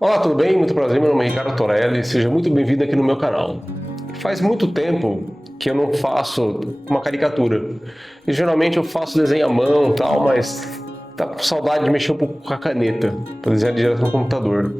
Olá, tudo bem? Muito prazer, meu nome é Ricardo Toreli, seja muito bem-vindo aqui no meu canal. Faz muito tempo que eu não faço uma caricatura. E geralmente eu faço desenho à mão e tal, mas tá com saudade de mexer um pouco com a caneta, para desenhar direto no computador.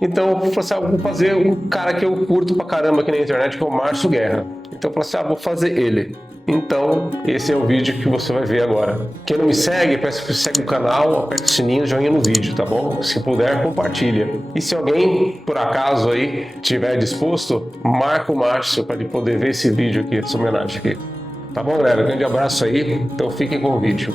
Então eu falei assim, vou fazer um cara que eu curto pra caramba aqui na internet, que é o Marcio Guerra. Então eu falei assim, vou fazer ele. Então, esse é o vídeo que você vai ver agora. Quem não me segue, peço que segue o canal, aperte o sininho e joinha no vídeo, tá bom? Se puder, compartilha. E se alguém, por acaso aí, tiver disposto, marca o Márcio para ele poder ver esse vídeo aqui, essa homenagem aqui. Tá bom, galera? Grande abraço aí, então fiquem com o vídeo.